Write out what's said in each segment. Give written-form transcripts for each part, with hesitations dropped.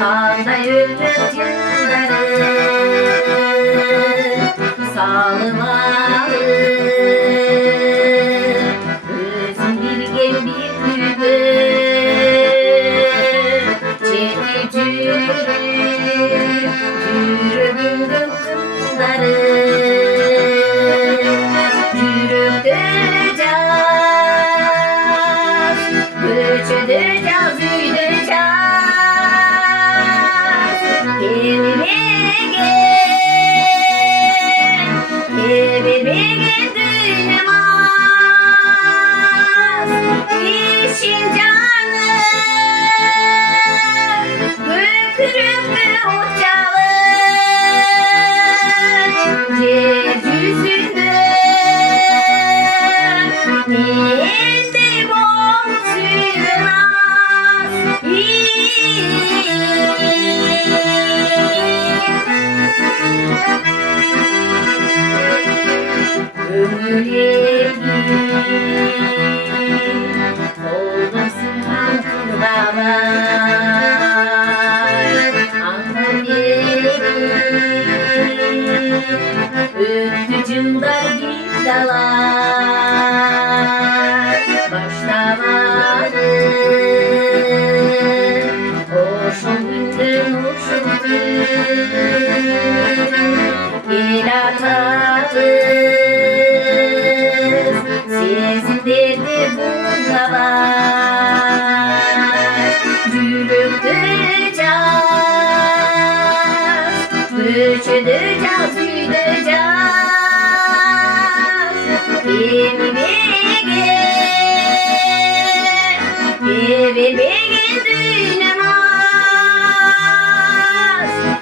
Kандай öpüp yılları salımalı. Özün bilgen bir gübür çekti yürüdüm kızları. Yürüktü caz, göçüdü caz, üydü caz. Evime düğünüm az, işin canı gökürüktü ocalı. Yeryüzünde mendim olsun az. Ömürlerim oldum sıkan kurbağay. Annem öptü cımdar bir dalar. Başlamadı hoşum günden hoşumdu. El atarız sizin derdi bungalar. Yürüktü caz, göçüdü caz, üydü caz. Evime düğünüm az,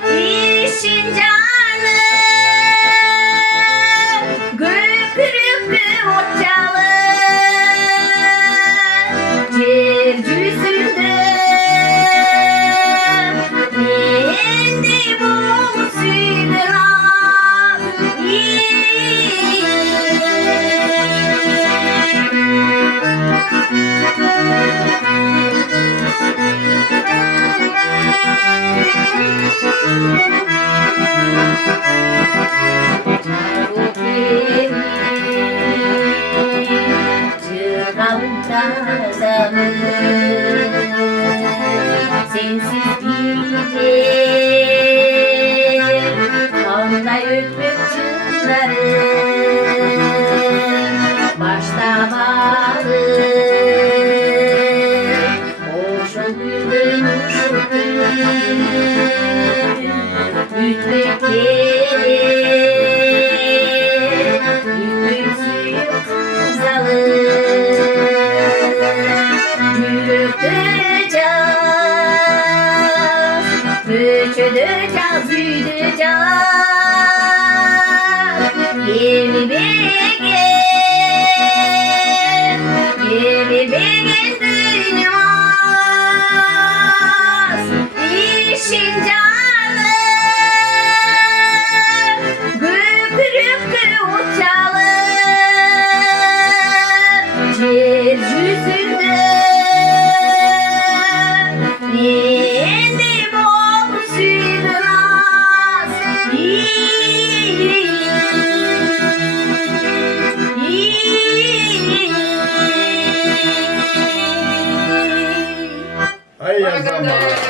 işin canı gökürüktü ocalı. Yeryüzünde mendim olsun az. Sensiz bildim kanday öpüp çınlarım. Başlamalı hoşum güldün uşurdun. Ütmek gerek, ütmek suyu kızalı. Yürüktü caz, göçüdü caz, üydü caz. Evime